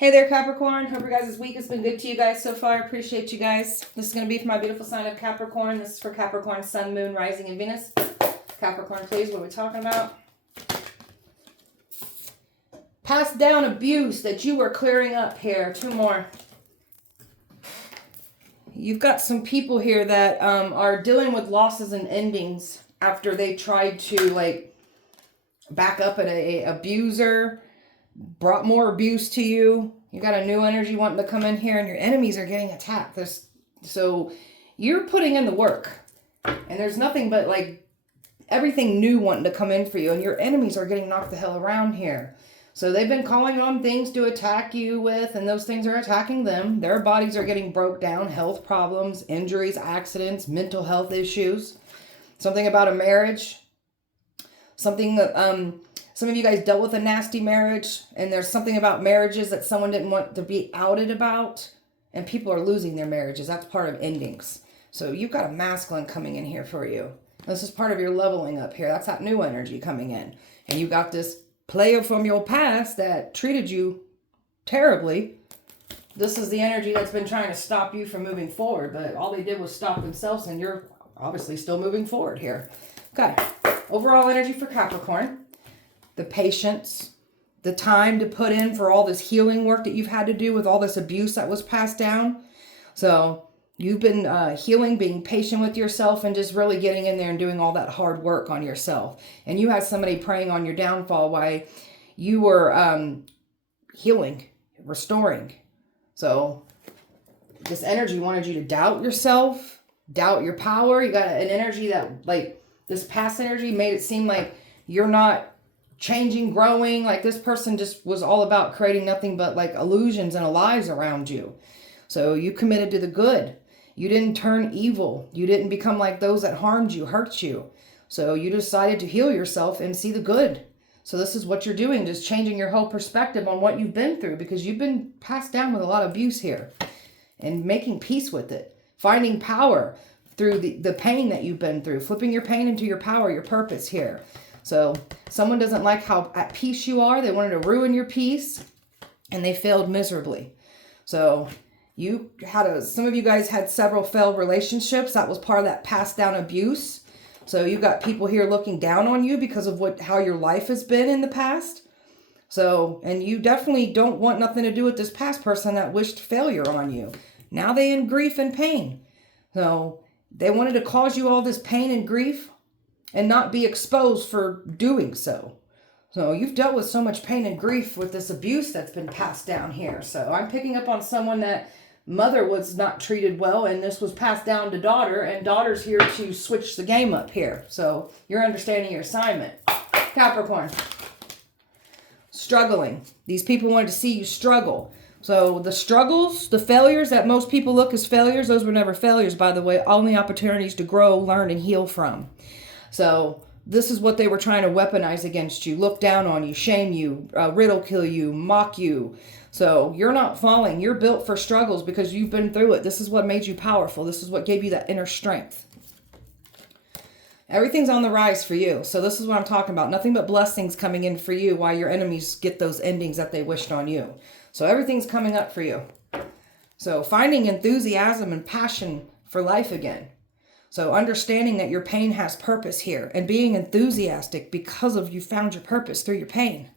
Hey there, Capricorn. Hope your guys' week has been good to you guys so far. Appreciate you guys. This is going to be for my beautiful sign of Capricorn. This is for Capricorn, Sun, Moon, Rising, and Venus. Capricorn, please, what are we talking about? Passed down abuse that you were clearing up here. Two more. You've got some people here that are dealing with losses and endings after they tried to, like, back up at a abuser, brought more abuse to you. You got a new energy wanting to come in here, and your enemies are getting attacked. So you're putting in the work, and there's nothing but like everything new wanting to come in for you, and your enemies are getting knocked the hell around here. So they've been calling on things to attack you with, and those things are attacking them. Their bodies are getting broke down, health problems, injuries, accidents, mental health issues. Something about a marriage. Something that some of you guys dealt with a nasty marriage, and there's something about marriages that someone didn't want to be outed about, and people are losing their marriages. That's part of endings. So you've got a masculine coming in here for you. This is part of your leveling up here. That's that new energy coming in. And you got this player from your past that treated you terribly. This is the energy that's been trying to stop you from moving forward, but all they did was stop themselves, and you're obviously still moving forward here. Okay. Overall energy for Capricorn. The patience, the time to put in for all this healing work that you've had to do with all this abuse that was passed down. So you've been healing, being patient with yourself, and just really getting in there and doing all that hard work on yourself. And you had somebody praying on your downfall while you were healing, restoring. So this energy wanted you to doubt yourself, doubt your power. You got an energy that, like, this past energy made it seem like you're not changing, growing. Like this person just was all about creating nothing but like illusions and lies around you. So you committed to the good. You didn't turn evil. You didn't become like those that harmed you, hurt you. So you decided to heal yourself and see the good. So this is what you're doing, just changing your whole perspective on what you've been through, because you've been passed down with a lot of abuse here, and making peace with it, finding power through the pain that you've been through, flipping your pain into your power, your purpose here. So someone doesn't like how at peace you are. They wanted to ruin your peace, and they failed miserably. So you had some of you guys had several failed relationships. That was part of that passed down abuse. So you got people here looking down on you because of how your life has been in the past. So, and you definitely don't want nothing to do with this past person that wished failure on you. Now they in grief and pain. So they wanted to cause you all this pain and grief and not be exposed for doing so. So you've dealt with so much pain and grief with this abuse that's been passed down here. So I'm picking up on someone that mother was not treated well, and this was passed down to daughter, and daughter's here to switch the game up here. So you're understanding your assignment. Capricorn. Struggling. These people wanted to see you struggle. So the struggles, the failures that most people look as failures, those were never failures, by the way. Only opportunities to grow, learn, and heal from. So this is what they were trying to weaponize against you, look down on you, shame you, ridicule you, mock you. So you're not falling. You're built for struggles because you've been through it. This is what made you powerful. This is what gave you that inner strength. Everything's on the rise for you. So this is what I'm talking about. Nothing but blessings coming in for you while your enemies get those endings that they wished on you. So everything's coming up for you. So finding enthusiasm and passion for life again. So understanding that your pain has purpose here, and being enthusiastic because of you found your purpose through your pain.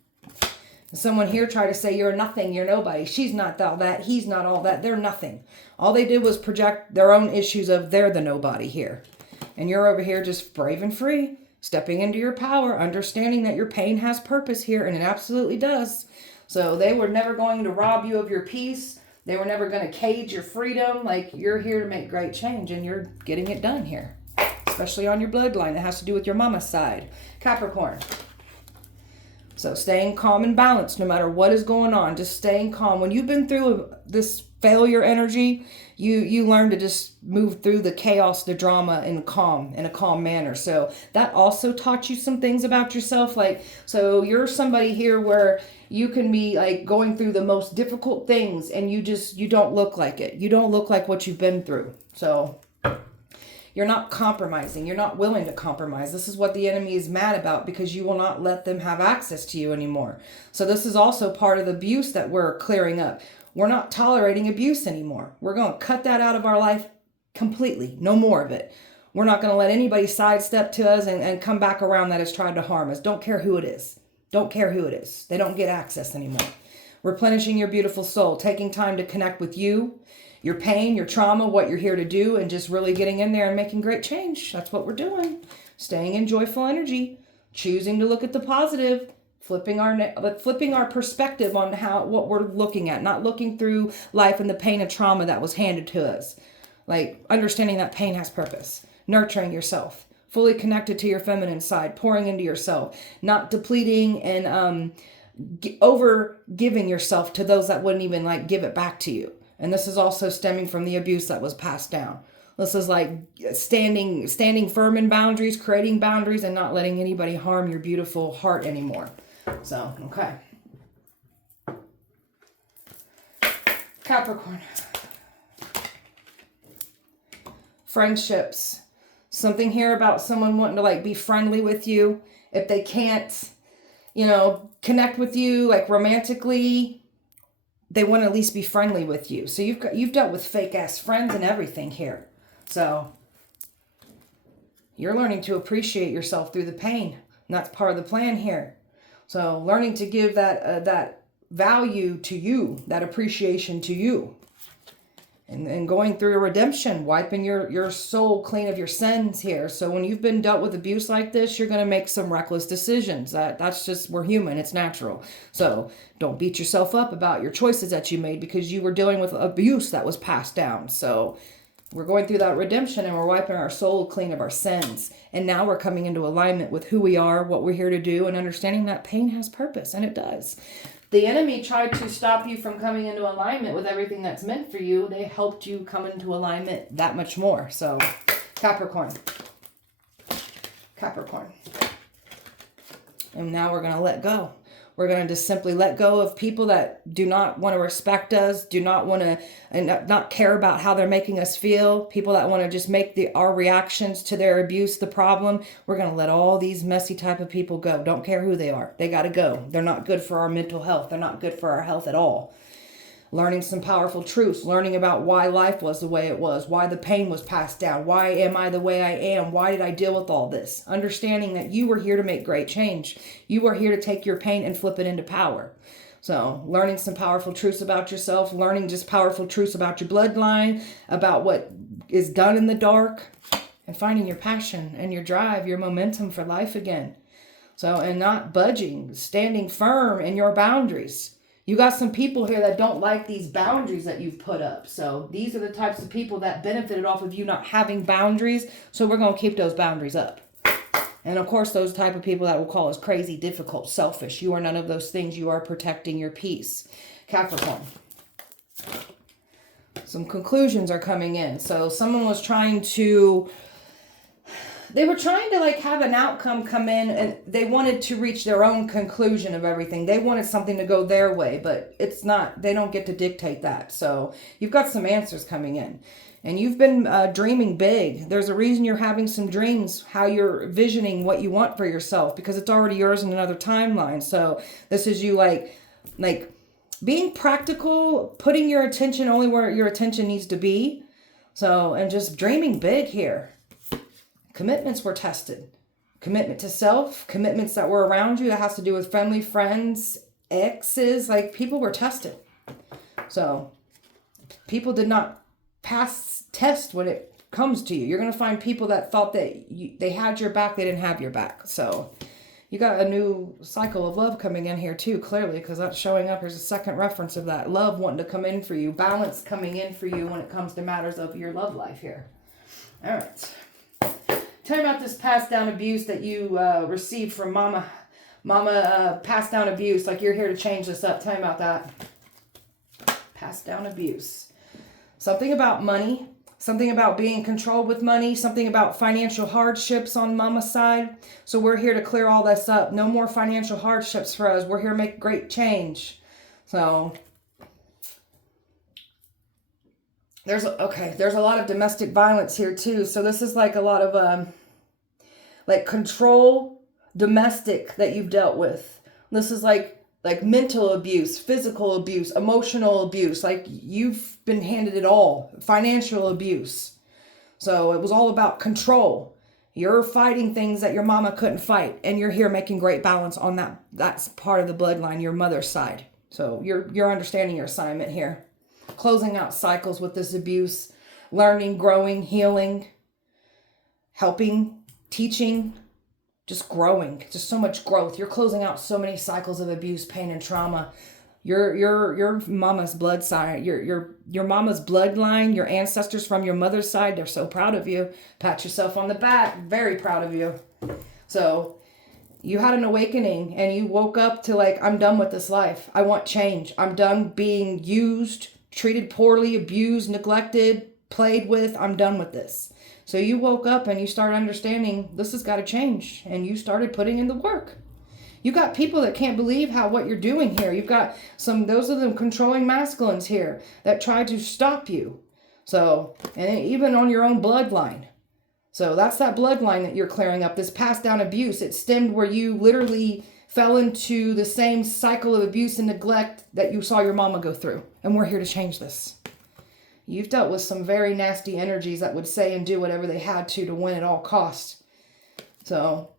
And someone here tried to say you're nothing, you're nobody. She's not all that, he's not all that, they're nothing. All they did was project their own issues of they're the nobody here. And you're over here just brave and free, stepping into your power, understanding that your pain has purpose here, and it absolutely does. So they were never going to rob you of your peace. They were never going to cage your freedom. Like, you're here to make great change, and you're getting it done here. Especially on your bloodline. That has to do with your mama's side. Capricorn. So staying calm and balanced no matter what is going on. Just staying calm. When you've been through this failure energy, you learn to just move through the chaos, the drama in a calm manner. So that also taught you some things about yourself. Like, so you're somebody here where you can be like going through the most difficult things, and you don't look like it. You don't look like what you've been through. So You're not compromising. You're not willing to compromise. This is what the enemy is mad about, because you will not let them have access to you anymore. So this is also part of the abuse that we're clearing up. We're not tolerating abuse anymore. We're going to cut that out of our life completely. No more of it. We're not going to let anybody sidestep to us and come back around that has tried to harm us. Don't care who it is. Don't care who it is. They don't get access anymore. Replenishing your beautiful soul, taking time to connect with you, your pain, your trauma, what you're here to do, and just really getting in there and making great change. That's what we're doing. Staying in joyful energy, choosing to look at the positive, flipping our perspective on what we're looking at, not looking through life and the pain and trauma that was handed to us. Like understanding that pain has purpose, nurturing yourself, fully connected to your feminine side, pouring into yourself, not depleting and over giving yourself to those that wouldn't even like give it back to you. And this is also stemming from the abuse that was passed down. This is like standing firm in boundaries, creating boundaries, and not letting anybody harm your beautiful heart anymore. So, okay. Capricorn. Friendships. Something here about someone wanting to like be friendly with you. If they can't, connect with you like romantically, they want to at least be friendly with you. So you've dealt with fake ass friends and everything here. So you're learning to appreciate yourself through the pain. And that's part of the plan here. So learning to give that value to you, that appreciation to you. And going through a redemption, wiping your soul clean of your sins here. So when you've been dealt with abuse like this, you're going to make some reckless decisions. That's just, we're human. It's natural. So don't beat yourself up about your choices that you made, because you were dealing with abuse that was passed down. So we're going through that redemption, and we're wiping our soul clean of our sins. And now we're coming into alignment with who we are, what we're here to do, and understanding that pain has purpose, and it does. The enemy tried to stop you from coming into alignment with everything that's meant for you. They helped you come into alignment that much more. So, Capricorn. And now we're going to let go. We're going to just simply let go of people that do not want to respect us, do not want to, and not care about how they're making us feel. People that want to just make our reactions to their abuse the problem. We're going to let all these messy type of people go. Don't care who they are. They got to go. They're not good for our mental health. They're not good for our health at all. Learning some powerful truths, learning about why life was the way it was, why the pain was passed down, why am I the way I am, why did I deal with all this? Understanding that you were here to make great change. You are here to take your pain and flip it into power. So learning some powerful truths about yourself, learning just powerful truths about your bloodline, about what is done in the dark, and finding your passion and your drive, your momentum for life again. So, and not budging, standing firm in your boundaries. You got some people here that don't like these boundaries that you've put up. So these are the types of people that benefited off of you not having boundaries. So we're going to keep those boundaries up. And of course, those type of people that will call us crazy, difficult, selfish. You are none of those things. You are protecting your peace. Capricorn. Some conclusions are coming in. So someone was trying to... They were trying to like have an outcome come in, and they wanted to reach their own conclusion of everything. They wanted something to go their way, but it's not, they don't get to dictate that. So you've got some answers coming in, and you've been dreaming big. There's a reason you're having some dreams, how you're visioning what you want for yourself, because it's already yours in another timeline. So this is you like being practical, putting your attention only where your attention needs to be. So, and just dreaming big here. Commitments were tested. Commitment to self, commitments that were around you that has to do with family, friends, exes, like people were tested. So people did not pass test when it comes to you. You're going to find people that thought that they had your back, they didn't have your back. So you got a new cycle of love coming in here too, clearly, because that's showing up. Here's a second reference of that love wanting to come in for you, balance coming in for you when it comes to matters of your love life here. All right. Tell me about this passed down abuse that you received from mama. Mama passed down abuse. Like you're here to change this up. Tell me about that. Passed down abuse. Something about money. Something about being controlled with money. Something about financial hardships on mama's side. So we're here to clear all this up. No more financial hardships for us. We're here to make great change. So there's a lot of domestic violence here too. So this is like a lot of like control, domestic that you've dealt with. This is like mental abuse, physical abuse, emotional abuse. Like you've been handed it all. Financial abuse. So it was all about control. You're fighting things that your mama couldn't fight, and you're here making great balance on that. That's part of the bloodline, your mother's side. So you're understanding your assignment here. Closing out cycles with this abuse, learning, growing, healing, helping, teaching, just growing, just so much growth. You're closing out so many cycles of abuse, pain, and trauma. Your mama's blood side, your mama's bloodline, your ancestors from your mother's side, they're so proud of you. Pat yourself on the back, very proud of you. So you had an awakening and you woke up to like, I'm done with this life. I want change. I'm done being used, treated poorly, abused, neglected, played with. I'm done with this. So you woke up and you started understanding this has got to change, and you started putting in the work. You got people that can't believe what you're doing here. You've got those are the controlling masculines here that try to stop you. So, and even on your own bloodline. So that's that bloodline that you're clearing up, this passed down abuse. It stemmed where you literally fell into the same cycle of abuse and neglect that you saw your mama go through. And we're here to change this. You've dealt with some very nasty energies that would say and do whatever they had to win at all costs. So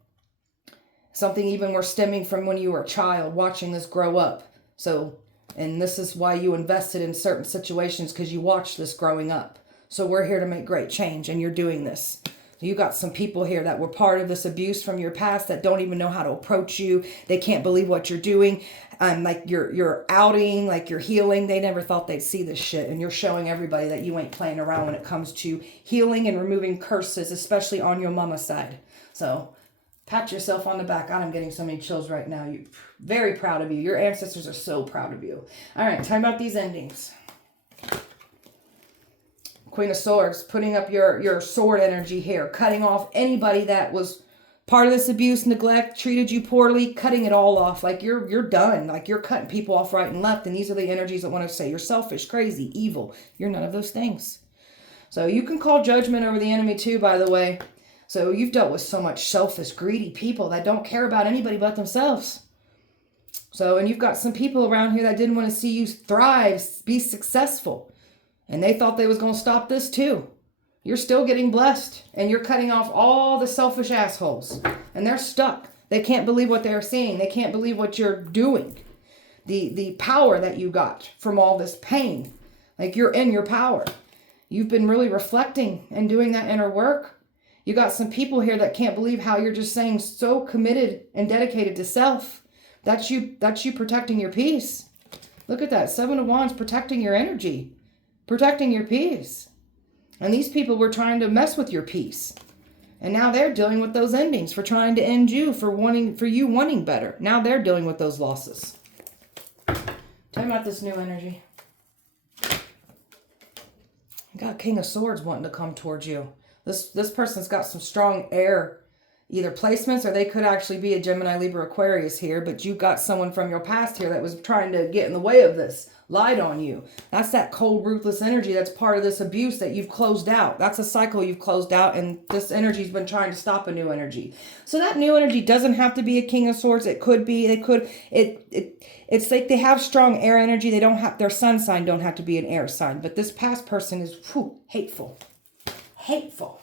something even more stemming from when you were a child, watching this grow up. So, and this is why you invested in certain situations, because you watched this growing up. So we're here to make great change, and you're doing this. You got some people here that were part of this abuse from your past that don't even know how to approach you. They can't believe what you're doing. Like you're outing, like you're healing. They never thought they'd see this shit. And you're showing everybody that you ain't playing around when it comes to healing and removing curses, especially on your mama side. So pat yourself on the back. God, I'm getting so many chills right now. You're very proud of you. Your ancestors are so proud of you. All right, time about these endings. Queen of Swords, putting up your sword energy here, cutting off anybody that was part of this abuse, neglect, treated you poorly, cutting it all off. Like you're done. Like you're cutting people off right and left. And these are the energies that want to say you're selfish, crazy, evil. You're none of those things. So you can call judgment over the enemy too, by the way. So you've dealt with so much selfish, greedy people that don't care about anybody but themselves. So, and you've got some people around here that didn't want to see you thrive, be successful. And they thought they was going to stop this too. You're still getting blessed, and you're cutting off all the selfish assholes. And they're stuck. They can't believe what they're seeing. They can't believe what you're doing. The power that you got from all this pain. Like you're in your power. You've been really reflecting and doing that inner work. You got some people here that can't believe how you're just saying so committed and dedicated to self. That's you protecting your peace. Look at that. 7 of Wands protecting your energy. Protecting your peace. And these people were trying to mess with your peace. And now they're dealing with those endings for trying to end you, for you wanting better. Now they're dealing with those losses. Tell me about this new energy. You got King of Swords wanting to come towards you. This person's got some strong air, either placements, or they could actually be a Gemini, Libra, Aquarius here, but you got someone from your past here that was trying to get in the way of this, lied on you. That's that cold, ruthless energy that's part of this abuse that you've closed out. That's a cycle you've closed out, and this energy's been trying to stop a new energy. So that new energy doesn't have to be a King of Swords. It could be, it's like they have strong air energy. They don't have, their sun sign don't have to be an air sign, but this past person is hateful. Hateful.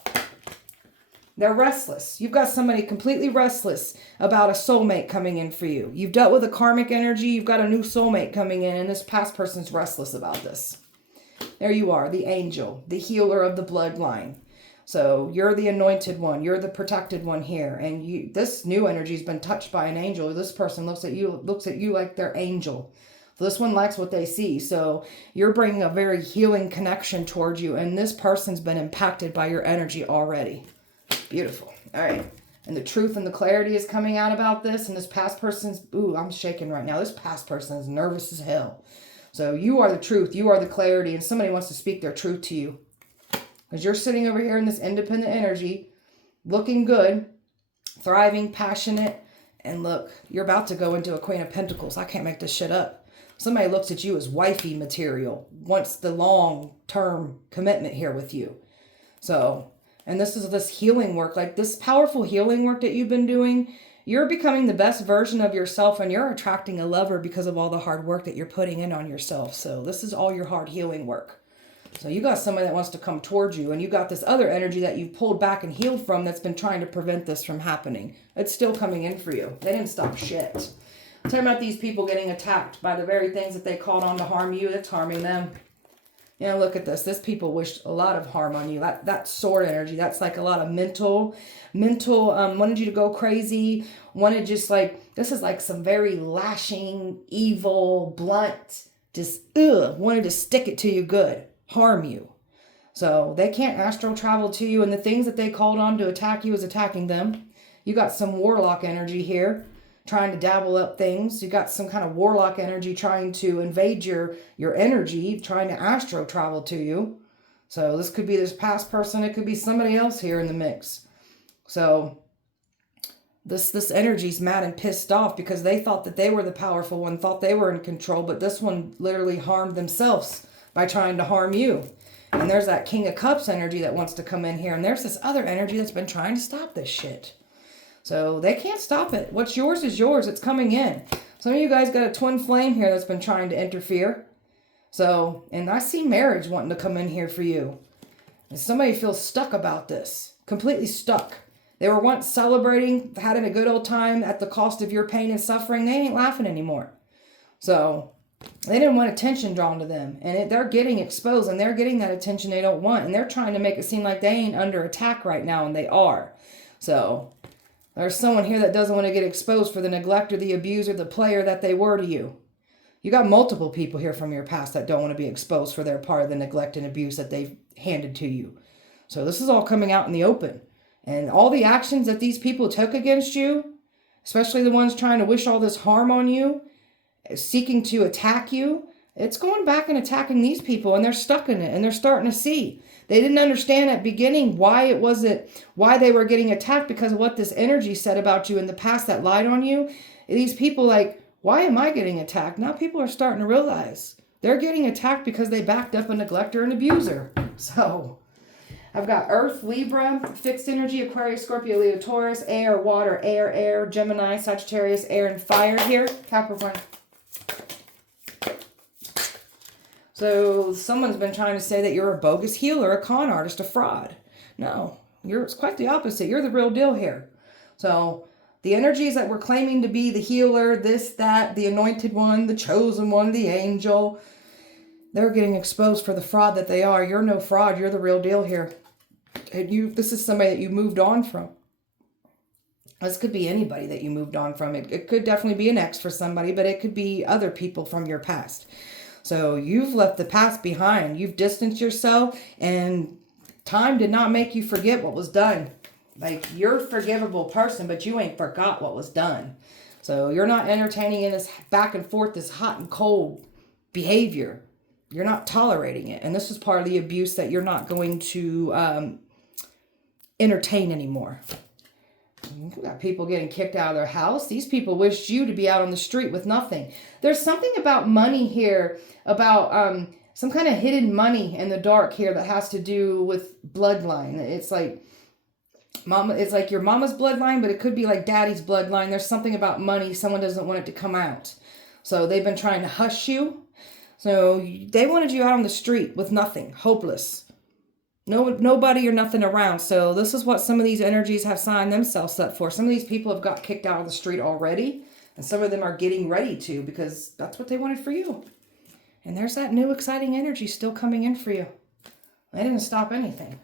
They're restless. You've got somebody completely restless about a soulmate coming in for you. You've dealt with a karmic energy. You've got a new soulmate coming in, and this past person's restless about this. There you are, the angel, the healer of the bloodline. So you're the anointed one. You're the protected one here. And this new energy has been touched by an angel. This person looks at you like their angel. This one likes what they see. So you're bringing a very healing connection towards you. And this person's been impacted by your energy already. Beautiful. All right. And the truth and the clarity is coming out about this. And this past person's, I'm shaking right now. This past person is nervous as hell. So you are the truth. You are the clarity. And somebody wants to speak their truth to you. Because you're sitting over here in this independent energy, looking good, thriving, passionate. And look, you're about to go into a Queen of Pentacles. I can't make this shit up. Somebody looks at you as wifey material, wants the long-term commitment here with you. So, and this is this healing work, like this powerful healing work that you've been doing. You're becoming the best version of yourself, and you're attracting a lover because of all the hard work that you're putting in on yourself. So this is all your hard healing work. So you got somebody that wants to come towards you, and you got this other energy that you've pulled back and healed from that's been trying to prevent this from happening. It's still coming in for you. They didn't stop shit. I'm talking about these people getting attacked by the very things that they called on to harm you. That's harming them. You know, look at this. This people wished a lot of harm on you. That sword energy, that's like a lot of mental, wanted you to go crazy, wanted just like, this is like some very lashing, evil, blunt, just, wanted to stick it to you good, harm you. So they can't astral travel to you, and the things that they called on to attack you is attacking them. You got some warlock energy here, trying to dabble up things. You got some kind of warlock energy trying to invade your energy, trying to astro travel to you. So this could be this past person. It could be somebody else here in the mix. So this energy's mad and pissed off because they thought that they were the powerful one, thought they were in control, but this one literally harmed themselves by trying to harm you. And there's that King of Cups energy that wants to come in here. And there's this other energy that's been trying to stop this shit. So they can't stop it. What's yours is yours. It's coming in. Some of you guys got a twin flame here that's been trying to interfere. So, and I see marriage wanting to come in here for you. And somebody feels stuck about this. Completely stuck. They were once celebrating, having a good old time at the cost of your pain and suffering. They ain't laughing anymore. So they didn't want attention drawn to them. And they're getting exposed, and they're getting that attention they don't want. And they're trying to make it seem like they ain't under attack right now, and they are. So there's someone here that doesn't want to get exposed for the neglect or the abuser, the player that they were to you. You got multiple people here from your past that don't want to be exposed for their part of the neglect and abuse that they've handed to you. So this is all coming out in the open. And all the actions that these people took against you, especially the ones trying to wish all this harm on you, seeking to attack you, it's going back and attacking these people, and they're stuck in it, and they're starting to see. They didn't understand at beginning why they were getting attacked because of what this energy said about you in the past that lied on you. These people like, why am I getting attacked? Now people are starting to realize they're getting attacked because they backed up a neglector and abuser. So I've got Earth, Libra, fixed energy, Aquarius, Scorpio, Leo, Taurus, air, water, air, Gemini, Sagittarius, air, and fire here. Capricorn. So someone's been trying to say that you're a bogus healer, a con artist, a fraud. No, it's quite the opposite. You're the real deal here. So the energies that we're claiming to be the healer, this, that, the anointed one, the chosen one, the angel, they're getting exposed for the fraud that they are. You're no fraud. You're the real deal here. And this is somebody that you moved on from. This could be anybody that you moved on from. It could definitely be an ex for somebody, but it could be other people from your past. So you've left the past behind. You've distanced yourself, and time did not make you forget what was done. Like, you're a forgivable person, but you ain't forgot what was done. So you're not entertaining in this back and forth, this hot and cold behavior. You're not tolerating it. And this is part of the abuse that you're not going to entertain anymore. We got people getting kicked out of their house. These people wished you to be out on the street with nothing. There's something about money here, about some kind of hidden money in the dark here that has to do with bloodline. It's like it's like your mama's bloodline, but it could be like daddy's bloodline. There's something about money. Someone doesn't want it to come out. So they've been trying to hush you. So they wanted you out on the street with nothing, hopeless. Nobody or nothing around. So this is what some of these energies have signed themselves up for. Some of these people have got kicked out of the street already, and some of them are getting ready to, because that's what they wanted for you. And there's that new exciting energy still coming in for you. They didn't stop anything.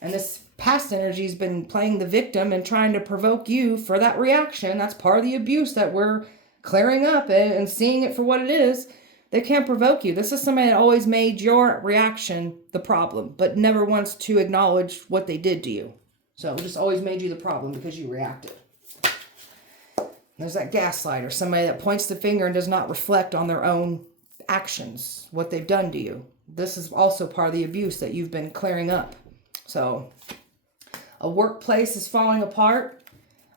And this past energy has been playing the victim and trying to provoke you for that reaction. That's part of the abuse that we're clearing up and seeing it for what it is. They can't provoke you. This is somebody that always made your reaction the problem, but never wants to acknowledge what they did to you. So it just always made you the problem because you reacted. There's that gaslighter, somebody that points the finger and does not reflect on their own actions, what they've done to you. This is also part of the abuse that you've been clearing up. So a workplace is falling apart,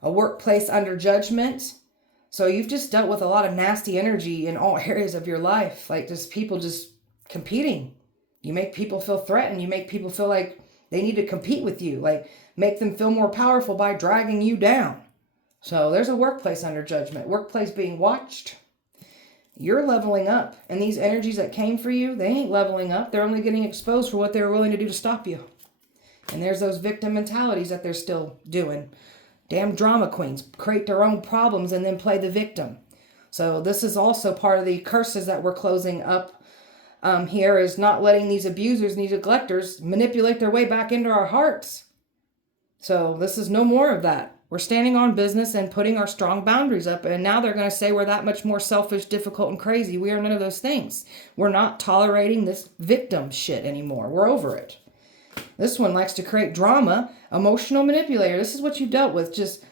a workplace under judgment. So you've just dealt with a lot of nasty energy in all areas of your life. Like just people just competing. You make people feel threatened. You make people feel like they need to compete with you. Like make them feel more powerful by dragging you down. So there's a workplace under judgment. Workplace being watched. You're leveling up. And these energies that came for you, they ain't leveling up. They're only getting exposed for what they were willing to do to stop you. And there's those victim mentalities that they're still doing. Damn drama queens create their own problems and then play the victim. So this is also part of the curses that we're closing up here, is not letting these abusers and these neglectors manipulate their way back into our hearts. So this is no more of that. We're standing on business and putting our strong boundaries up. And now they're going to say we're that much more selfish, difficult, and crazy. We are none of those things. We're not tolerating this victim shit anymore. We're over it. This one likes to create drama, emotional manipulator. This is what you've dealt with. Just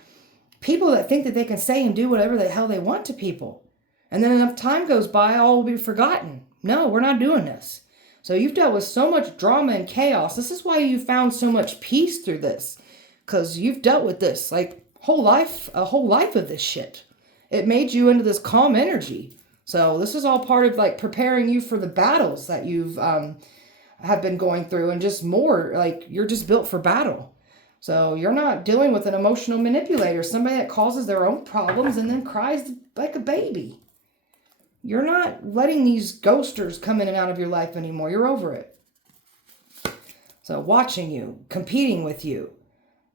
people that think that they can say and do whatever the hell they want to people. And then enough time goes by, all will be forgotten. No, we're not doing this. So you've dealt with so much drama and chaos. This is why you found so much peace through this. Because you've dealt with this, like, a whole life of this shit. It made you into this calm energy. So this is all part of, like, preparing you for the battles that you've have been going through, and just more, like, you're just built for battle. So you're not dealing with an emotional manipulator, somebody that causes their own problems and then cries like a baby. You're not letting these ghosters come in and out of your life anymore. You're over it. So watching you, competing with you.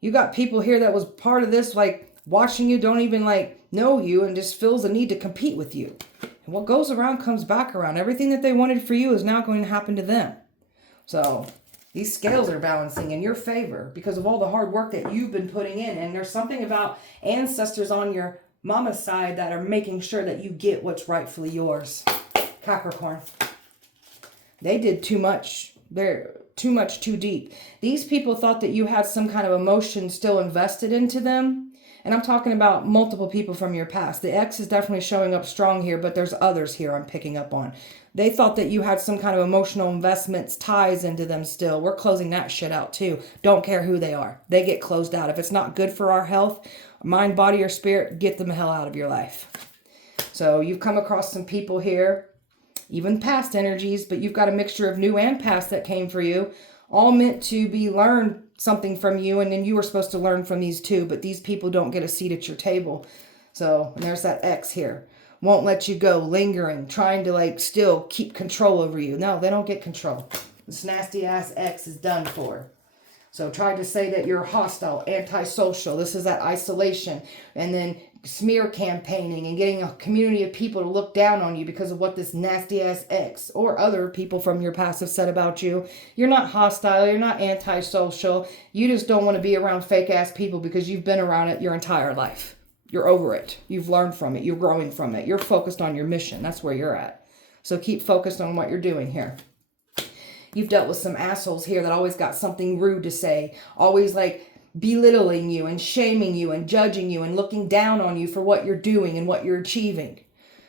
You got people here that was part of this, like, watching you, don't even, like, know you, and just feels the need to compete with you. And what goes around comes back around. Everything that they wanted for you is now going to happen to them. So these scales are balancing in your favor because of all the hard work that you've been putting in. And there's something about ancestors on your mama's side that are making sure that you get what's rightfully yours. Capricorn. They did too much. They're too much, too deep. These people thought that you had some kind of emotion still invested into them. And I'm talking about multiple people from your past. The ex is definitely showing up strong here, but there's others here I'm picking up on. They thought that you had some kind of emotional investments, ties into them still. We're closing that shit out too. Don't care who they are. They get closed out. If it's not good for our health, mind, body, or spirit, get them the hell out of your life. So you've come across some people here, even past energies, but you've got a mixture of new and past that came for you, all meant to be learned something from you, and then you were supposed to learn from these too, but these people don't get a seat at your table. So, and there's that ex here. Won't let you go, lingering, trying to, like, still keep control over you. No, they don't get control. This nasty ass ex is done for. So tried to say that you're hostile, antisocial. This is that isolation. And then smear campaigning and getting a community of people to look down on you because of what this nasty ass ex or other people from your past have said about you. You're not hostile. You're not antisocial. You just don't want to be around fake ass people because you've been around it your entire life. You're over it. You've learned from it. You're growing from it. You're focused on your mission. That's where you're at. So keep focused on what you're doing here. You've dealt with some assholes here that always got something rude to say. Always, like, belittling you and shaming you and judging you and looking down on you for what you're doing and what you're achieving.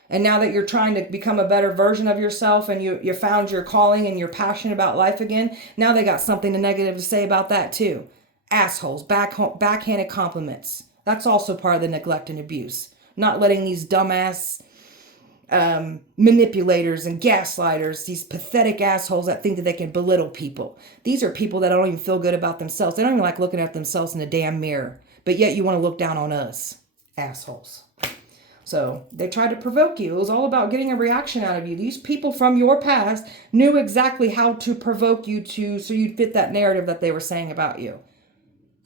And now that you're trying to become a better version of yourself and you found your calling and you're passionate about life again, now they got something negative to say about that too. Assholes, backhanded compliments. That's also part of the neglect and abuse. Not letting these dumbass manipulators and gaslighters, these pathetic assholes that think that they can belittle people. These are people that don't even feel good about themselves. They don't even like looking at themselves in the damn mirror. But yet you want to look down on us. Assholes. So they tried to provoke you. It was all about getting a reaction out of you. These people from your past knew exactly how to provoke you so you'd fit that narrative that they were saying about you.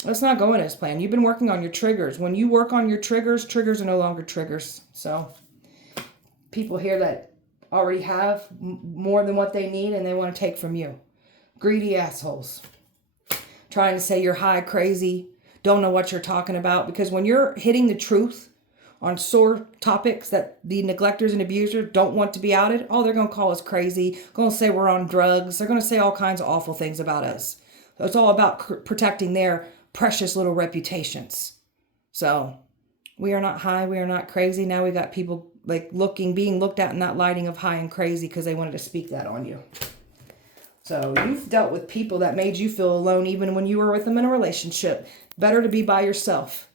Let's not go in as planned. You've been working on your triggers. When you work on your triggers, triggers are no longer triggers. So people here that already have more than what they need and they want to take from you. Greedy assholes. Trying to say you're high, crazy, don't know what you're talking about. Because when you're hitting the truth on sore topics that the neglectors and abusers don't want to be outed, oh, they're going to call us crazy. Going to say we're on drugs. They're going to say all kinds of awful things about us. So it's all about protecting their precious little reputations. So we are not high. We are not crazy. Now we got people like being looked at in that lighting of high and crazy because they wanted to speak that on you. So you've dealt with people that made you feel alone even when you were with them in a relationship. Better to be by yourself.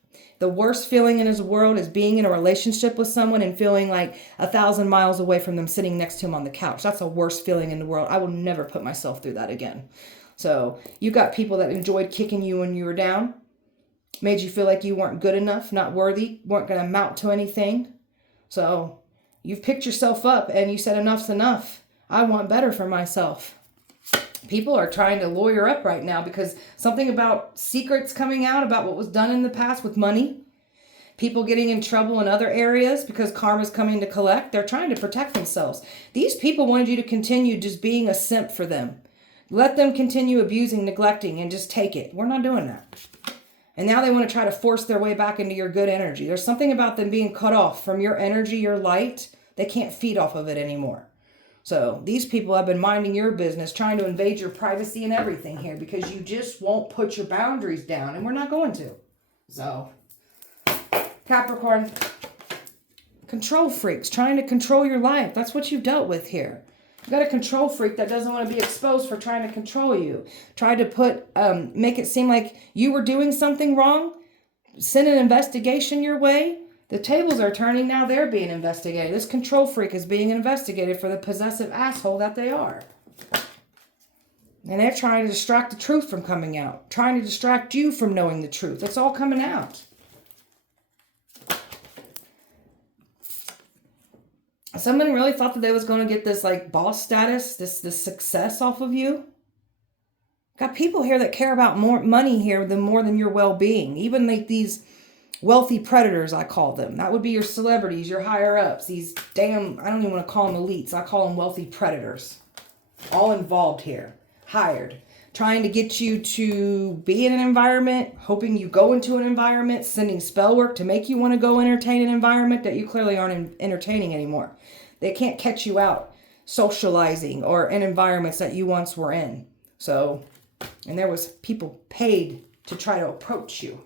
The worst feeling in his world is being in a relationship with someone and feeling like 1,000 miles away from them sitting next to him on the couch. That's the worst feeling in the world. I will never put myself through that again. So you got people that enjoyed kicking you when you were down, made you feel like you weren't good enough, not worthy, weren't going to amount to anything. So you've picked yourself up and you said enough's enough. I want better for myself. People are trying to lawyer up right now because something about secrets coming out about what was done in the past with money. People getting in trouble in other areas because karma's coming to collect. They're trying to protect themselves. These people wanted you to continue just being a simp for them. Let them continue abusing, neglecting, and just take it. We're not doing that. And now they want to try to force their way back into your good energy. There's something about them being cut off from your energy, your light. They can't feed off of it anymore. So these people have been minding your business, trying to invade your privacy and everything here because you just won't put your boundaries down, and we're not going to. So, Capricorn, control freaks trying to control your life. That's what you've dealt with here. You got a control freak that doesn't want to be exposed for trying to control you. Try to make it seem like you were doing something wrong. Send an investigation your way. The tables are turning now. They're being investigated. This control freak is being investigated for the possessive asshole that they are. And they're trying to distract the truth from coming out. Trying to distract you from knowing the truth. It's all coming out. Somebody really thought that they was going to get this like boss status, this success off of you. Got people here that care about more money here than more than your well-being. Even like these wealthy predators, I call them. That would be your celebrities, your higher ups. These damn, I don't even want to call them elites. I call them wealthy predators. All involved here. Hired. Trying to get you to be in an environment, hoping you go into an environment, sending spell work to make you want to go entertain an environment that you clearly aren't entertaining anymore. They can't catch you out socializing or in environments that you once were in. So, and there was people paid to try to approach you.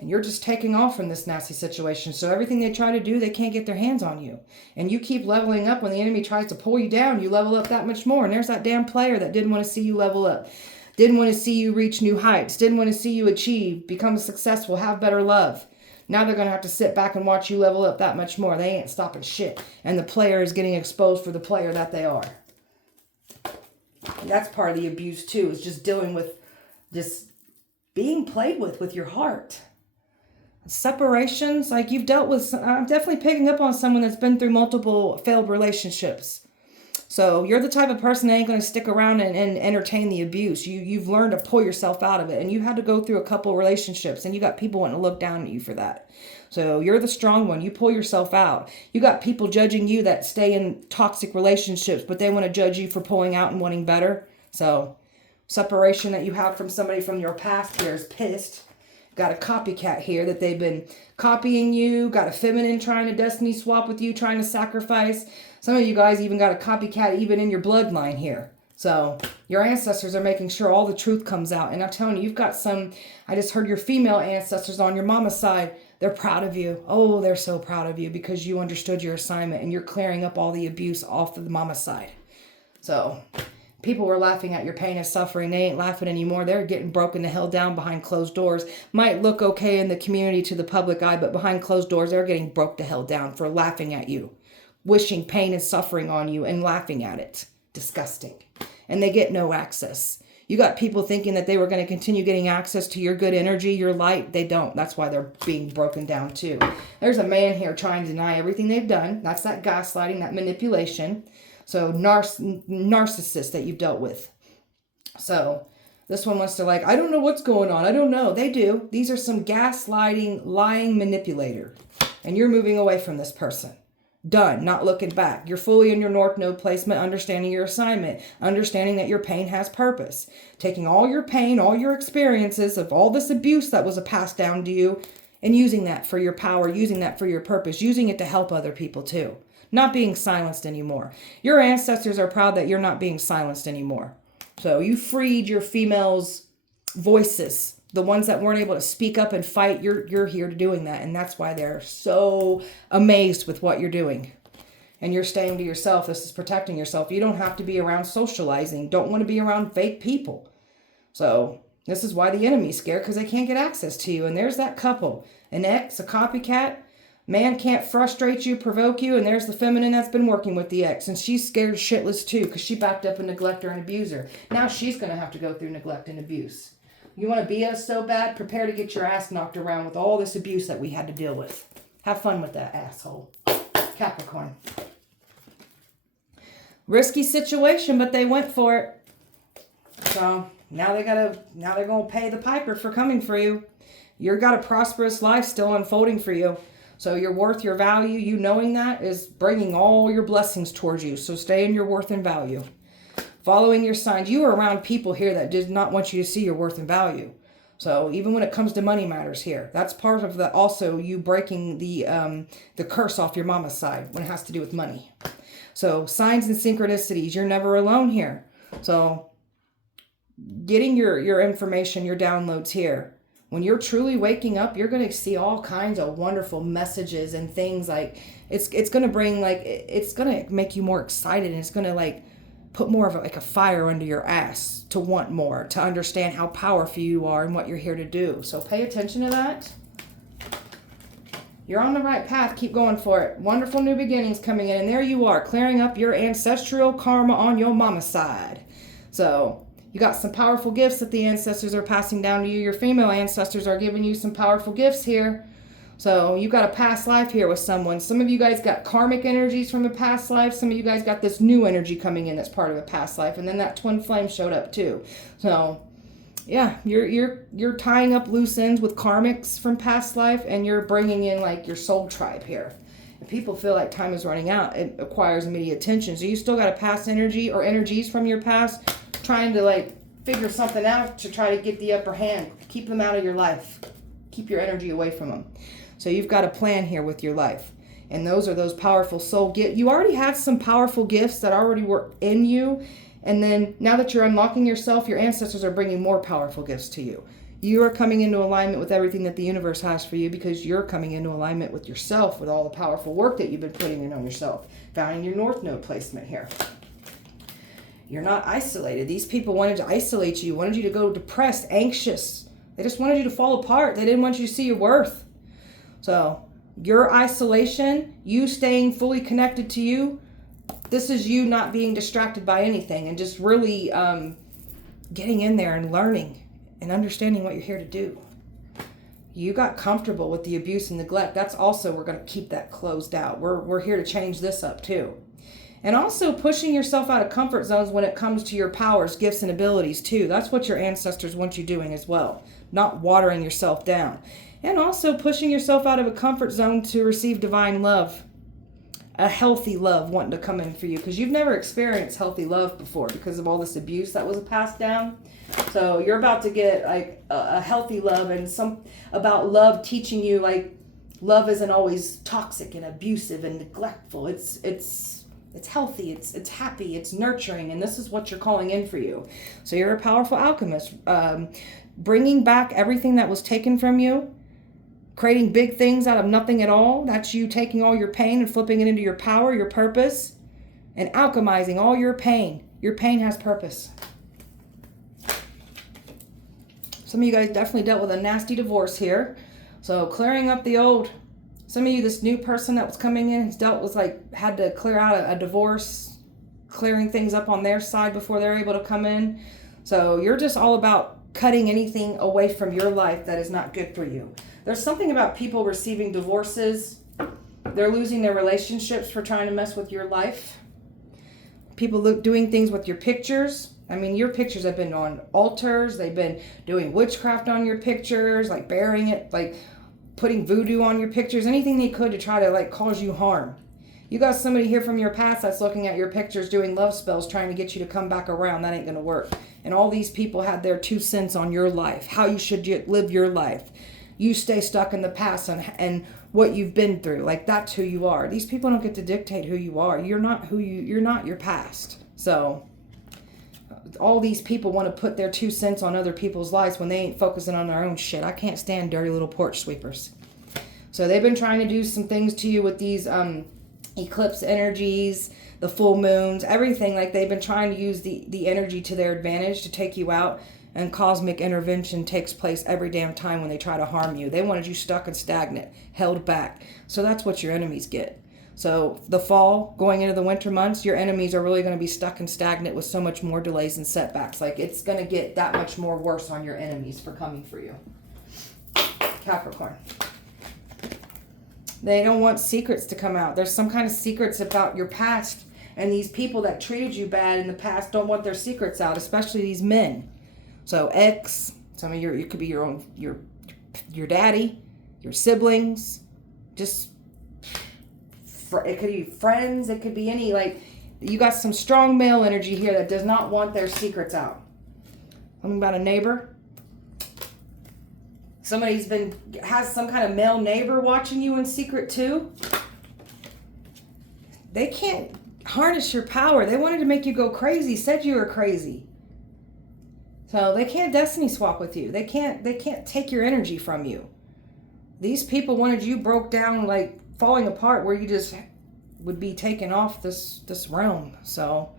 And you're just taking off from this nasty situation. So everything they try to do, they can't get their hands on you. And you keep leveling up. When the enemy tries to pull you down, you level up that much more. And there's that damn player that didn't want to see you level up. Didn't want to see you reach new heights. Didn't want to see you achieve, become successful, have better love. Now they're going to have to sit back and watch you level up that much more. They ain't stopping shit. And the player is getting exposed for the player that they are. And that's part of the abuse too, is just dealing with just being played with your heart. Separations, like you've dealt with, I'm definitely picking up on someone that's been through multiple failed relationships. So you're the type of person that ain't going to stick around and entertain the abuse. You've learned to pull yourself out of it. And you had to go through a couple relationships and you got people wanting to look down at you for that. So you're the strong one. You pull yourself out. You got people judging you that stay in toxic relationships, but they want to judge you for pulling out and wanting better. So separation that you have from somebody from your past here is pissed. Got a copycat here that they've been copying you. Got a feminine trying to destiny swap with you, trying to sacrifice. Some of you guys even got a copycat even in your bloodline here. So your ancestors are making sure all the truth comes out. And I'm telling you, you've got some, I just heard your female ancestors on your mama's side. They're proud of you. Oh, they're so proud of you because you understood your assignment and you're clearing up all the abuse off of the mama's side. So people were laughing at your pain and suffering. They ain't laughing anymore. They're getting broken the hell down behind closed doors. Might look okay in the community to the public eye, but behind closed doors, they're getting broke the hell down for laughing at you, wishing pain and suffering on you and laughing at it. Disgusting. And they get no access. You got people thinking that they were going to continue getting access to your good energy, your light. They don't. That's why they're being broken down too. There's a man here trying to deny everything they've done. That's that gaslighting, that manipulation. So narcissist that you've dealt with. So this one wants to like, I don't know what's going on. I don't know. They do. These are some gaslighting, lying manipulator. And you're moving away from this person. Done. Not looking back. You're fully in your North Node placement, understanding your assignment, understanding that your pain has purpose. Taking all your pain, all your experiences of all this abuse that was passed down to you and using that for your power, using that for your purpose, using it to help other people too. Not being silenced anymore. Your ancestors are proud that you're not being silenced anymore. So you freed your females' voices. The ones that weren't able to speak up and fight, you're here to doing that. And that's why they're so amazed with what you're doing. And you're staying to yourself. This is protecting yourself. You don't have to be around socializing. Don't want to be around fake people. So This is why the enemy's scared, because they can't get access to you. And there's that couple, an ex, a copycat. Man can't frustrate you, provoke you, and there's the feminine that's been working with the ex. And she's scared shitless too, because she backed up a neglector and abuser. Now she's going to have to go through neglect and abuse. You want to be us so bad? Prepare to get your ass knocked around with all this abuse that we had to deal with. Have fun with that, asshole. Capricorn. Risky situation, but they went for it. So now they're gonna pay the piper for coming for you. You've got a prosperous life still unfolding for you. So your worth, your value, you knowing that is bringing all your blessings towards you. So stay in your worth and value. Following your signs. You are around people here that did not want you to see your worth and value. So even when it comes to money matters here, that's part of the also you breaking the curse off your mama's side when it has to do with money. So signs and synchronicities, you're never alone here. So getting your information, your downloads here. When you're truly waking up, you're going to see all kinds of wonderful messages and things like it's going to bring it's going to make you more excited, and it's going to put more of a fire under your ass to want more, to understand how powerful you are and what you're here to do. So pay attention to that. You're on the right path. Keep going for it. Wonderful new beginnings coming in. And there you are, clearing up your ancestral karma on your mama's side. So you got some powerful gifts that the ancestors are passing down to you. Your female ancestors are giving you some powerful gifts here. So you got a past life here with someone. Some of you guys got karmic energies from a past life. Some of you guys got this new energy coming in that's part of a past life. And then that twin flame showed up too. So yeah, you're tying up loose ends with karmics from past life, and you're bringing in your soul tribe here. If people feel like time is running out, it acquires immediate attention. So you still got a past energy or energies from your past trying to figure something out to try to get the upper hand. Keep them out of your life. Keep your energy away from them. So you've got a plan here with your life. And those are those powerful soul gifts. You already had some powerful gifts that already were in you. And then now that you're unlocking yourself, your ancestors are bringing more powerful gifts to you. You are coming into alignment with everything that the universe has for you, because you're coming into alignment with yourself, with all the powerful work that you've been putting in on yourself. Found your North Node placement here. You're not isolated. These people wanted to isolate you, wanted you to go depressed, anxious. They just wanted you to fall apart. They didn't want you to see your worth. So your isolation, you staying fully connected to you, this is you not being distracted by anything and just really getting in there and learning and understanding what you're here to do. You got comfortable with the abuse and neglect. That's also, we're going to keep that closed out. We're here to change this up too. And also pushing yourself out of comfort zones when it comes to your powers, gifts, and abilities too. That's what your ancestors want you doing as well. Not watering yourself down. And also pushing yourself out of a comfort zone to receive divine love. A healthy love wanting to come in for you, because you've never experienced healthy love before because of all this abuse that was passed down. So you're about to get a healthy love, and some about love teaching you love isn't always toxic and abusive and neglectful. It's healthy, it's happy, it's nurturing, and this is what you're calling in for you. So you're a powerful alchemist, bringing back everything that was taken from you. Creating big things out of nothing at all. That's you taking all your pain and flipping it into your power, your purpose, and alchemizing all your pain. Your pain has purpose. Some of you guys definitely dealt with a nasty divorce here. So clearing up the old. Some of you, this new person that was coming in has dealt with had to clear out a divorce, clearing things up on their side before they're able to come in. So you're just all about cutting anything away from your life that is not good for you. There's something about people receiving divorces. They're losing their relationships for trying to mess with your life. People doing things with your pictures. I mean, your pictures have been on altars. They've been doing witchcraft on your pictures, burying it, putting voodoo on your pictures, anything they could to try to cause you harm. You got somebody here from your past that's looking at your pictures, doing love spells, trying to get you to come back around. That ain't going to work. And all these people had their 2 cents on your life, how you should live your life. You stay stuck in the past and what you've been through. That's who you are. These people don't get to dictate who you are. You're not you're not your past. So all these people want to put their 2 cents on other people's lives when they ain't focusing on their own shit. I can't stand dirty little porch sweepers. So they've been trying to do some things to you with these eclipse energies, the full moons, everything. They've been trying to use the energy to their advantage to take you out. and cosmic intervention takes place every damn time when they try to harm you. They wanted you stuck and stagnant, held back. So that's what your enemies get. So the fall, going into the winter months, your enemies are really going to be stuck and stagnant with so much more delays and setbacks. Like, it's going to get that much more worse on your enemies for coming for you. Capricorn. They don't want secrets to come out. There's some kind of secrets about your past, and these people that treated you bad in the past don't want their secrets out, especially these men. So some of it could be your own, your daddy, your siblings, just, it could be friends, it could be any, like, you got some strong male energy here that does not want their secrets out. Something about a neighbor. Somebody's has some kind of male neighbor watching you in secret too. They can't harness your power. They wanted to make you go crazy, said you were crazy. So they can't destiny swap with you. They can't take your energy from you. These people wanted you broke down, like falling apart, where you just would be taken off this realm. So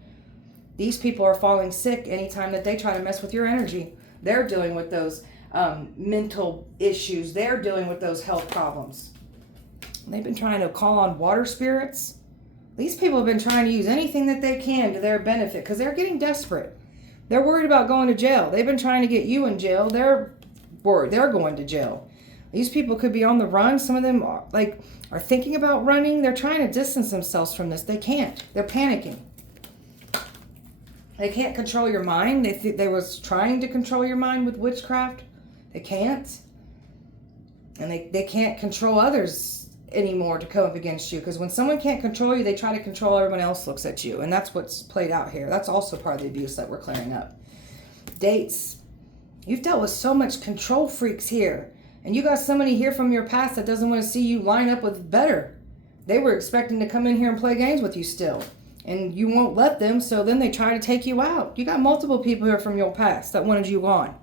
these people are falling sick anytime that they try to mess with your energy. They're dealing with those mental issues. They're dealing with those health problems. They've been trying to call on water spirits. These people have been trying to use anything that they can to their benefit because they're getting desperate. They're worried about going to jail. They've been trying to get you in jail. They're worried. They're going to jail. These people could be on the run. Some of them are thinking about running. They're trying to distance themselves from this. They can't. They're panicking. They can't control your mind. They was trying to control your mind with witchcraft. They can't. And they can't control others anymore to come up against you. Because when someone can't control you, they try to control everyone else looks at you. And that's what's played out here. That's also part of the abuse that we're clearing up. Dates. You've dealt with so much control freaks here. And you got somebody here from your past that doesn't want to see you line up with better. They were expecting to come in here and play games with you still. And you won't let them, so then they try to take you out. You got multiple people here from your past that wanted you gone.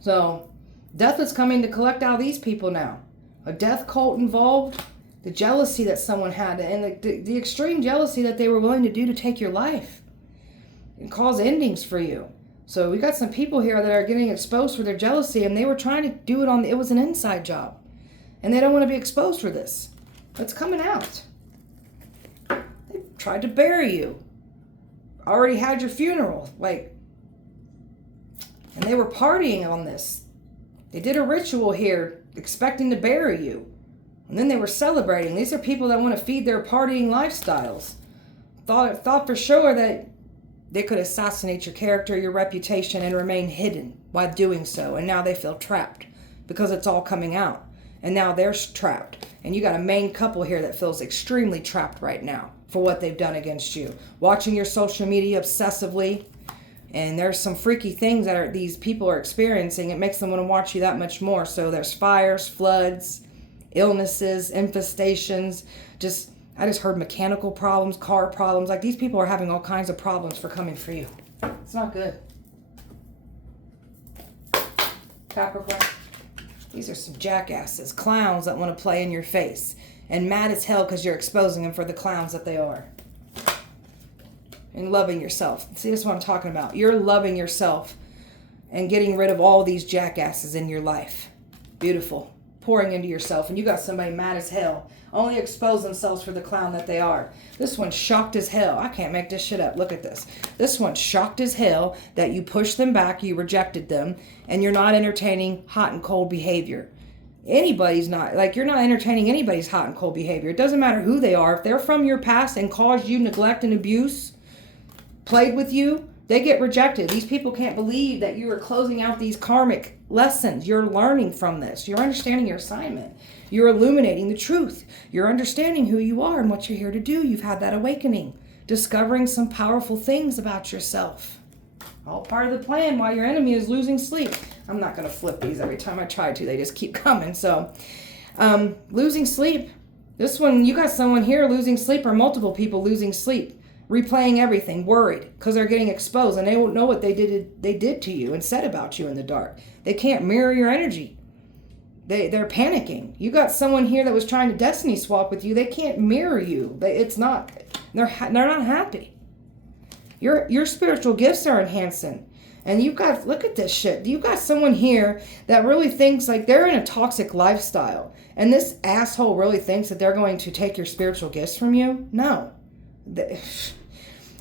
So, death is coming to collect out these people now. A death cult involved. The jealousy that someone had, and the extreme jealousy that they were willing to do to take your life. And cause endings for you. So we got some people here that are getting exposed for their jealousy, and they were trying to do it it was an inside job. And they don't want to be exposed for this. It's coming out. They tried to bury you. Already had your funeral. And they were partying on this. They did a ritual here, expecting to bury you. And then they were celebrating. These are people that want to feed their partying lifestyles. Thought for sure that they could assassinate your character, your reputation, and remain hidden while doing so. And now they feel trapped because it's all coming out. And now they're trapped. And you got a main couple here that feels extremely trapped right now for what they've done against you. Watching your social media obsessively. And there's some freaky things that these people are experiencing. It makes them want to watch you that much more. So there's fires, floods, illnesses, infestations, I just heard mechanical problems, car problems. Like, these people are having all kinds of problems for coming for you. It's not good. Capricorn. These are some jackasses, clowns that want to play in your face. And mad as hell because you're exposing them for the clowns that they are. And loving yourself. See, this is what I'm talking about. You're loving yourself and getting rid of all these jackasses in your life. Beautiful. Pouring into yourself. And you got somebody mad as hell. Only expose themselves for the clown that they are. This one's shocked as hell. I can't make this shit up. Look at this. This one's shocked as hell that you pushed them back, you rejected them, and you're not entertaining hot and cold behavior. Anybody's not. You're not entertaining anybody's hot and cold behavior. It doesn't matter who they are. If they're from your past and caused you neglect and abuse, played with you, they get rejected. These people can't believe that you are closing out these karmic lessons. You're learning from this. You're understanding your assignment. You're illuminating the truth. You're understanding who you are and what you're here to do. You've had that awakening. Discovering some powerful things about yourself. All part of the plan while your enemy is losing sleep. I'm not going to flip these every time I try to. They just keep coming. So, losing sleep. This one, you got someone here losing sleep or multiple people losing sleep. Replaying everything, worried, because they're getting exposed and they won't know what they did to you and said about you in the dark. They can't mirror your energy. They're panicking. You got someone here that was trying to destiny swap with you. They can't mirror you. They're not happy. Your spiritual gifts are enhancing. And you've got, look at this shit. You've got someone here that really thinks like they're in a toxic lifestyle. And this asshole really thinks that they're going to take your spiritual gifts from you. No.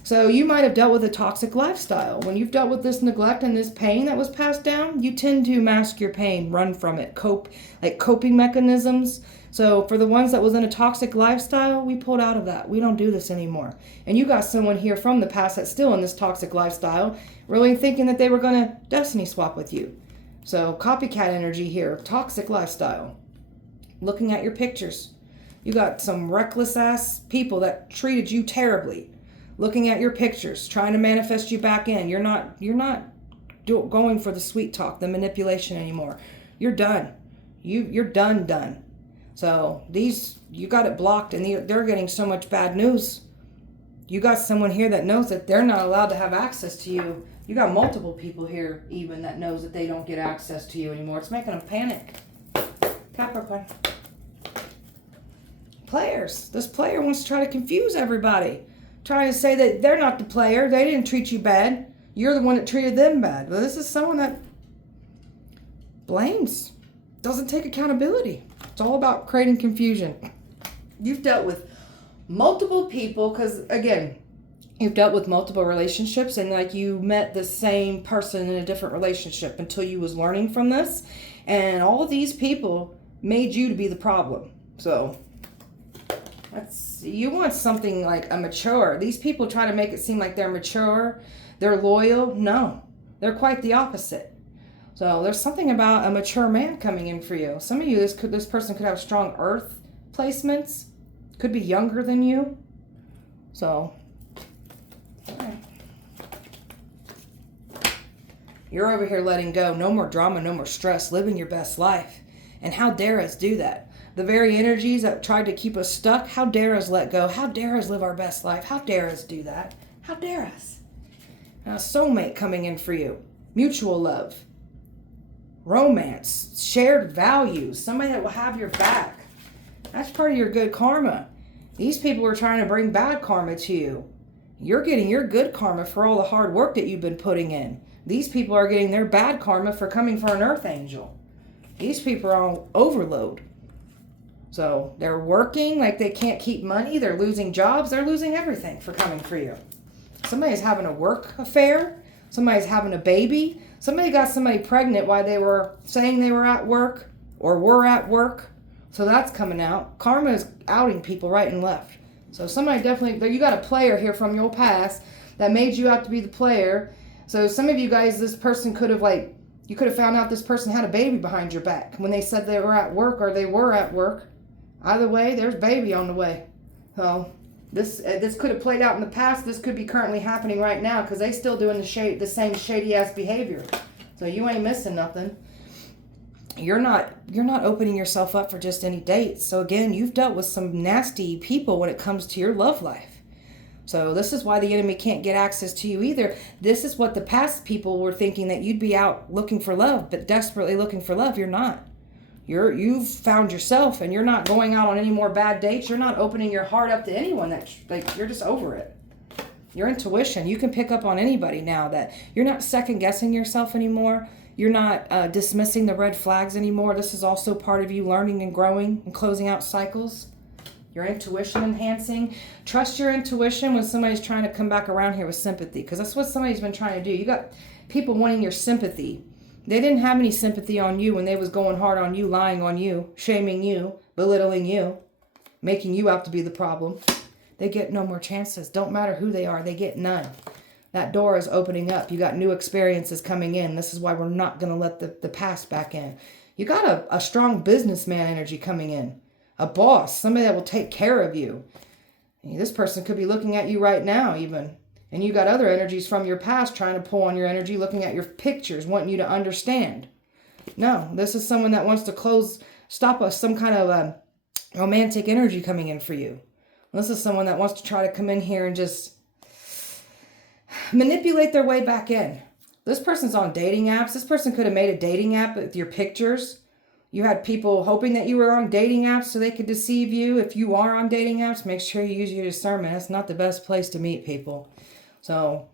So you might have dealt with a toxic lifestyle. When you've dealt with this neglect and this pain that was passed down, you tend to mask your pain, run from it, cope, like coping mechanisms. So for the ones that was in a toxic lifestyle, we pulled out of that. We don't do this anymore. And you got someone here from the past that's still in this toxic lifestyle, really thinking that they were going to destiny swap with you. So copycat energy here, toxic lifestyle. Looking at your pictures. You got some reckless ass people that treated you terribly. Looking at your pictures, trying to manifest you back in. You're not going for the sweet talk, the manipulation anymore. You're done. You're done. So you got it blocked, and they're getting so much bad news. You got someone here that knows that they're not allowed to have access to you. You got multiple people here even that knows that they don't get access to you anymore. It's making them panic. Capricorn. Players. This player wants to try to confuse everybody. Trying to say that they're not the player. They didn't treat you bad. You're the one that treated them bad. But this is someone that blames. Doesn't take accountability. It's all about creating confusion. You've dealt with multiple people because, again, you've dealt with multiple relationships and like you met the same person in a different relationship until you was learning from this. And all of these people made you to be the problem. So you want something like a mature. These people try to make it seem like they're mature, they're loyal. No, they're quite the opposite. So there's something about a mature man coming in for you. Some of you, this person could have strong earth placements, could be younger than you. So you're over here letting go. No more drama, no more stress, living your best life. And how dare us do that? The very energies that tried to keep us stuck, how dare us let go? How dare us live our best life? How dare us do that? How dare us? Now, a soulmate coming in for you. Mutual love. Romance. Shared values. Somebody that will have your back. That's part of your good karma. These people are trying to bring bad karma to you. You're getting your good karma for all the hard work that you've been putting in. These people are getting their bad karma for coming for an earth angel. These people are on overload. So they're working like they can't keep money. They're losing jobs. They're losing everything for coming for you. Somebody's having a work affair. Somebody's having a baby. Somebody got somebody pregnant while they were saying they were at work or were at work. So that's coming out. Karma is outing people right and left. So somebody definitely, you got a player here from your past that made you out to be the player. So some of you guys, this person could have you could have found out this person had a baby behind your back when they said they were at work or they were at work. Either way, there's baby on the way. So this could have played out in the past. This could be currently happening right now because they still doing the same shady ass behavior. So you ain't missing nothing. You're not opening yourself up for just any dates. So again, you've dealt with some nasty people when it comes to your love life. So this is why the enemy can't get access to you either. This is what the past people were thinking, that you'd be out looking for love, but desperately looking for love. You're not. You've found yourself, and you're not going out on any more bad dates. You're not opening your heart up to anyone. You're just over it. Your intuition, you can pick up on anybody now. That you're not second guessing yourself anymore. You're not dismissing the red flags anymore. This is also part of you learning and growing and closing out cycles. Your intuition enhancing. Trust your intuition when somebody's trying to come back around here with sympathy, because that's what somebody's been trying to do. You got people wanting your sympathy. They didn't have any sympathy on you when they was going hard on you, lying on you, shaming you, belittling you, making you out to be the problem. They get no more chances. Don't matter who they are. They get none. That door is opening up. You got new experiences coming in. This is why we're not going to let the past back in. You got a strong businessman energy coming in. A boss. Somebody that will take care of you. This person could be looking at you right now even. And you got other energies from your past trying to pull on your energy, looking at your pictures, wanting you to understand. No, this is someone that wants to stop some kind of romantic energy coming in for you. This is someone that wants to try to come in here and just manipulate their way back in. This person's on dating apps. This person could have made a dating app with your pictures. You had people hoping that you were on dating apps so they could deceive you. If you are on dating apps, make sure you use your discernment. It's not the best place to meet people. So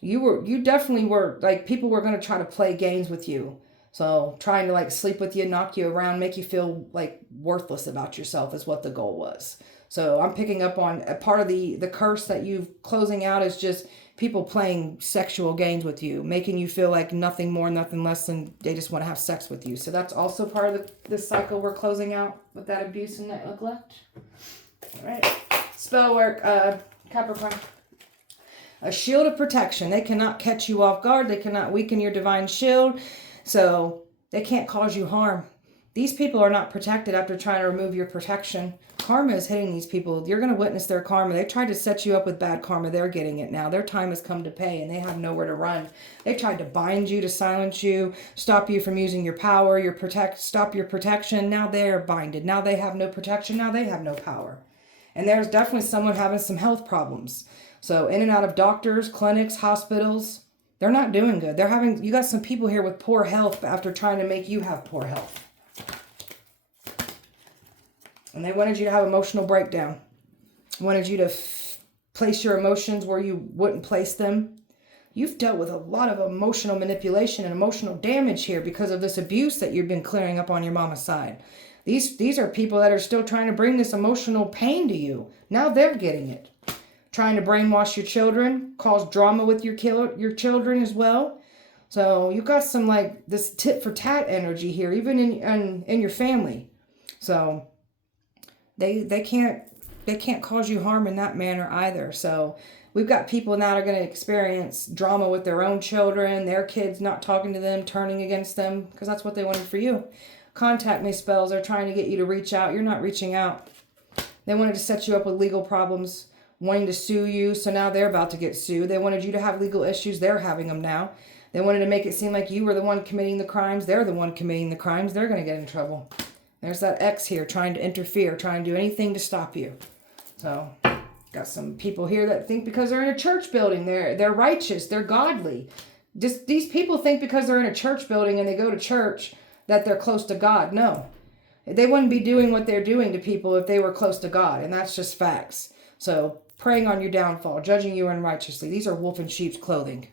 you definitely were, like, people were going to try to play games with you. So trying to like sleep with you, knock you around, make you feel like worthless about yourself is what the goal was. So I'm picking up on a part of the curse that you've closing out is just people playing sexual games with you, making you feel like nothing more, nothing less than they just want to have sex with you. So that's also part of this cycle we're closing out with that abuse and that neglect. All right. Spell work, Capricorn. A shield of protection. They cannot catch you off guard. They cannot weaken your divine shield. So they can't cause you harm. These people are not protected after trying to remove your protection. Karma is hitting these people. You're going to witness their karma. They tried to set you up with bad karma. They're getting it now. Their time has come to pay and they have nowhere to run. They tried to bind you, to silence you, stop you from using your power, stop your protection. Now they're binded. Now they have no protection. Now they have no power. And there's definitely someone having some health problems. So in and out of doctors, clinics, hospitals, they're not doing good. You got some people here with poor health after trying to make you have poor health. And they wanted you to have emotional breakdown. Wanted you to place your emotions where you wouldn't place them. You've dealt with a lot of emotional manipulation and emotional damage here because of this abuse that you've been clearing up on your mama's side. These are people that are still trying to bring this emotional pain to you. Now they're getting it. Trying to brainwash your children, cause drama with your children as well. So you've got some like this tit for tat energy here, even in your family. So they can't cause you harm in that manner either. So we've got people now that are going to experience drama with their own children, their kids not talking to them, turning against them, because that's what they wanted for you. Contact me spells are trying to get you to reach out. You're not reaching out. They wanted to set you up with legal problems, wanting to sue you. So now they're about to get sued. They wanted you to have legal issues. They're having them now. They wanted to make it seem like you were the one committing the crimes. They're the one committing the crimes. They're going to get in trouble. There's that ex here trying to interfere, trying to do anything to stop you. So got some people here that think because they're in a church building, they're righteous, they're godly. Just these people think because they're in a church building and they go to church that they're close to God. No. They wouldn't be doing what they're doing to people if they were close to God. And that's just facts. So preying on your downfall, judging you unrighteously. These are wolf in sheep's clothing.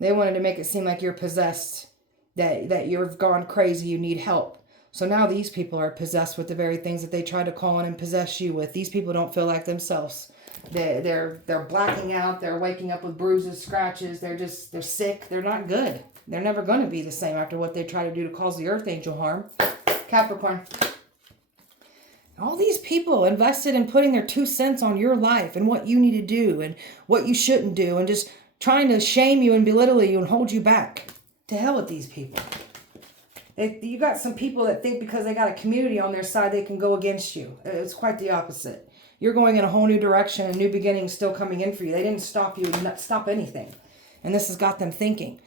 They wanted to make it seem like you're possessed, that you've gone crazy, you need help. So now these people are possessed with the very things that they try to call on and possess you with. These people don't feel like themselves. They're blacking out. They're waking up with bruises, scratches. They're sick. They're not good. They're never going to be the same after what they try to do to cause the earth angel harm. Capricorn. All these people invested in putting their 2 cents on your life and what you need to do and what you shouldn't do and just trying to shame you and belittle you and hold you back. To hell with these people. You got some people that think because they got a community on their side, they can go against you. It's quite the opposite. You're going in a whole new direction, a new beginning still coming in for you. They didn't stop you, not stop anything. And this has got them thinking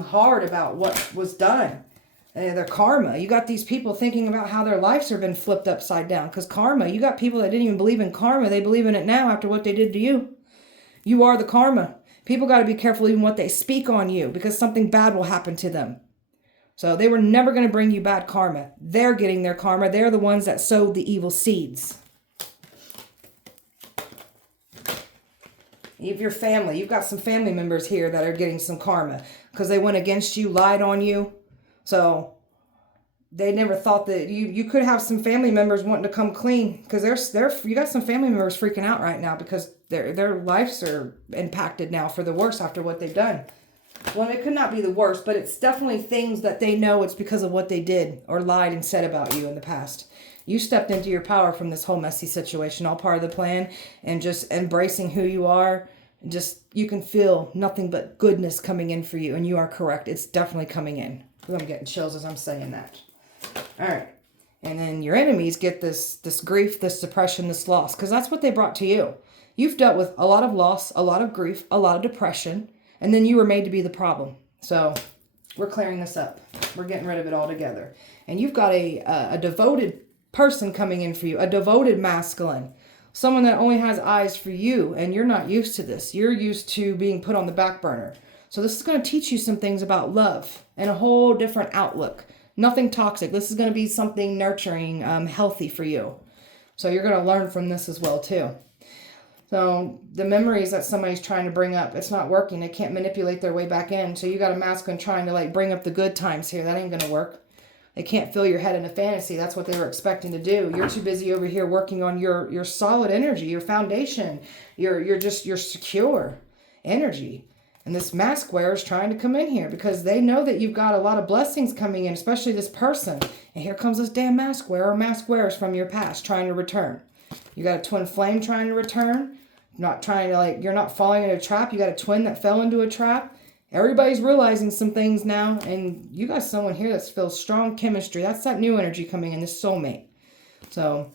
hard about what was done. Their karma. You got these people thinking about how their lives have been flipped upside down. Because karma, you got people that didn't even believe in karma. They believe in it now after what they did to you. You are the karma. People got to be careful even what they speak on you because something bad will happen to them. So they were never going to bring you bad karma. They're getting their karma. They're the ones that sowed the evil seeds. If your family, you've got some family members here that are getting some karma because they went against you, lied on you. So they never thought that you could have some family members wanting to come clean because you got some family members freaking out right now because their lives are impacted now for the worse after what they've done. Well, it could not be the worst, but it's definitely things that they know it's because of what they did or lied and said about you in the past. You stepped into your power from this whole messy situation, all part of the plan, and just embracing who you are. And just, you can feel nothing but goodness coming in for you, and you are correct. It's definitely coming in. I'm getting chills as I'm saying that. All right. And then your enemies get this grief, this depression, this loss, because that's what they brought to you. You've dealt with a lot of loss, a lot of grief, a lot of depression. And then you were made to be the problem. So we're clearing this up. We're getting rid of it all together. And you've got a devoted person coming in for you. A devoted masculine. Someone that only has eyes for you. And you're not used to this. You're used to being put on the back burner. So this is going to teach you some things about love. And a whole different outlook. Nothing toxic. This is going to be something nurturing, healthy for you. So you're going to learn from this as well too. So the memories that somebody's trying to bring up, it's not working. They can't manipulate their way back in. So you got a masculine trying to like bring up the good times here. That ain't going to work. They can't fill your head in a fantasy. That's what they were expecting to do. You're too busy over here working on your solid energy, your foundation, your secure energy. And this mask wearer is trying to come in here because they know that you've got a lot of blessings coming in, especially this person. And here comes this damn mask wearer or mask wearers from your past trying to return. You got a twin flame trying to return. Not trying to like, you're not falling into a trap. You got a twin that fell into a trap. Everybody's realizing some things now, and you got someone here that feels strong chemistry. That's that new energy coming in, this soulmate. So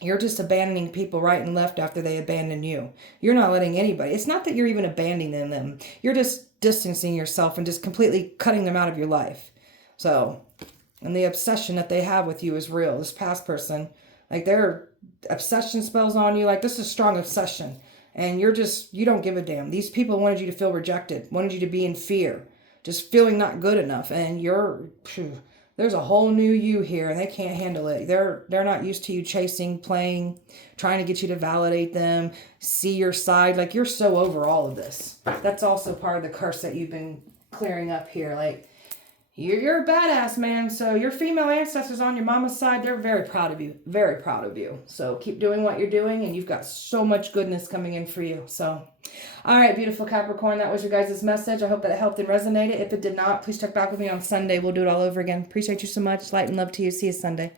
you're just abandoning people right and left after they abandon you. You're not letting anybody. It's not that you're even abandoning them. You're just distancing yourself and just completely cutting them out of your life. So, and the obsession that they have with you is real. This past person, like their obsession spells on you. Like this is strong obsession. And you don't give a damn. These people wanted you to feel rejected, wanted you to be in fear, just feeling not good enough. And there's a whole new you here, and they can't handle it. They're not used to you chasing, playing, trying to get you to validate them, see your side. Like you're so over all of this. That's also part of the curse that you've been clearing up here. Like you're a badass, man. So your female ancestors on your mama's side, they're very proud of you. Very proud of you. So keep doing what you're doing, and you've got so much goodness coming in for you. So, all right, beautiful Capricorn, that was your guys' message. I hope that it helped and resonated. If it did not, please check back with me on Sunday. We'll do it all over again. Appreciate you so much. Light and love to you. See you Sunday.